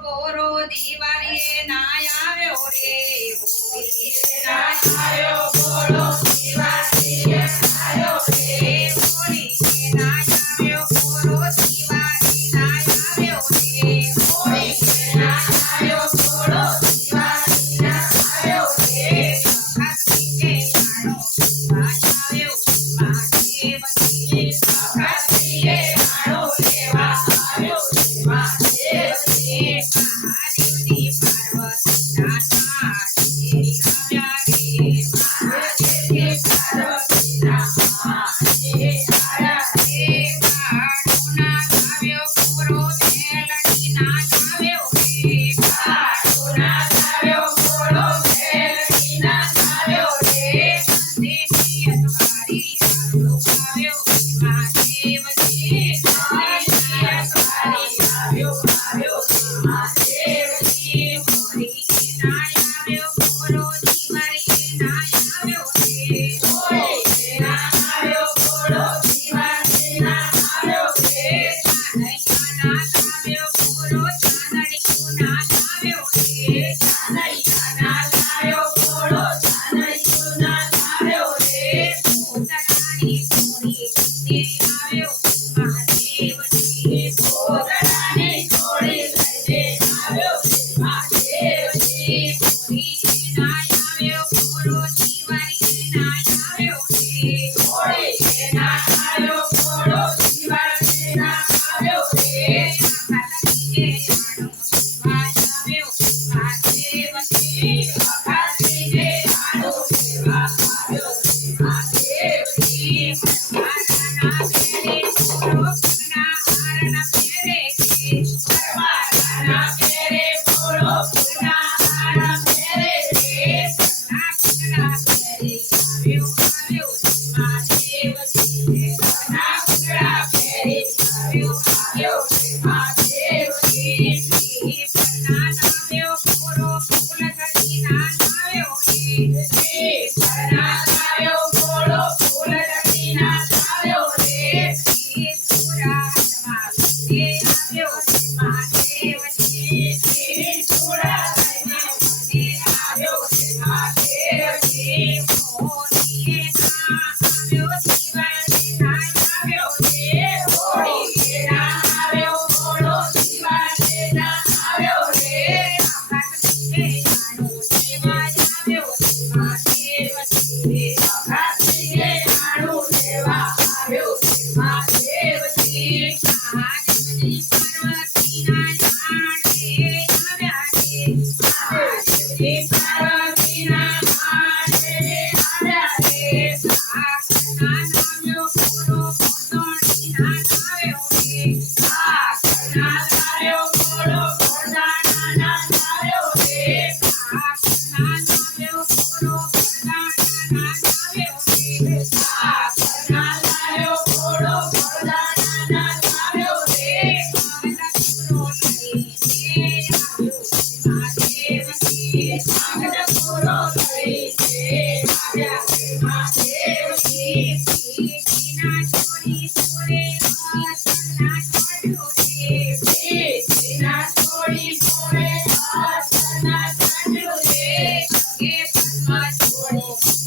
ગોરો દિવાળીએ ના આવ્યો રે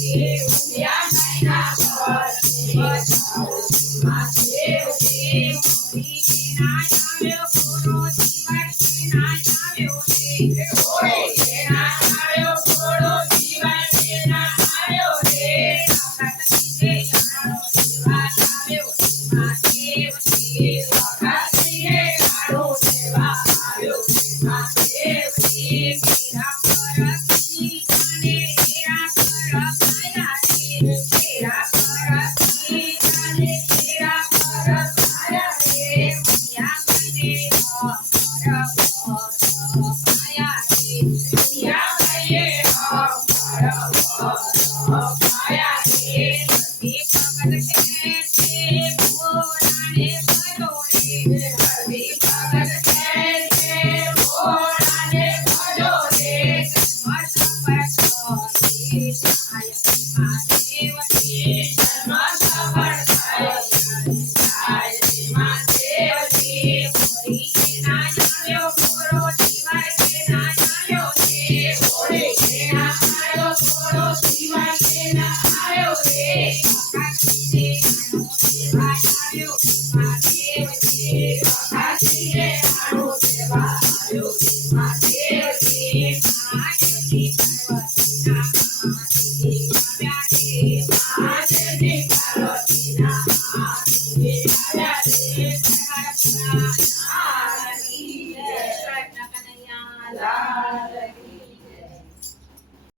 que eu me rutina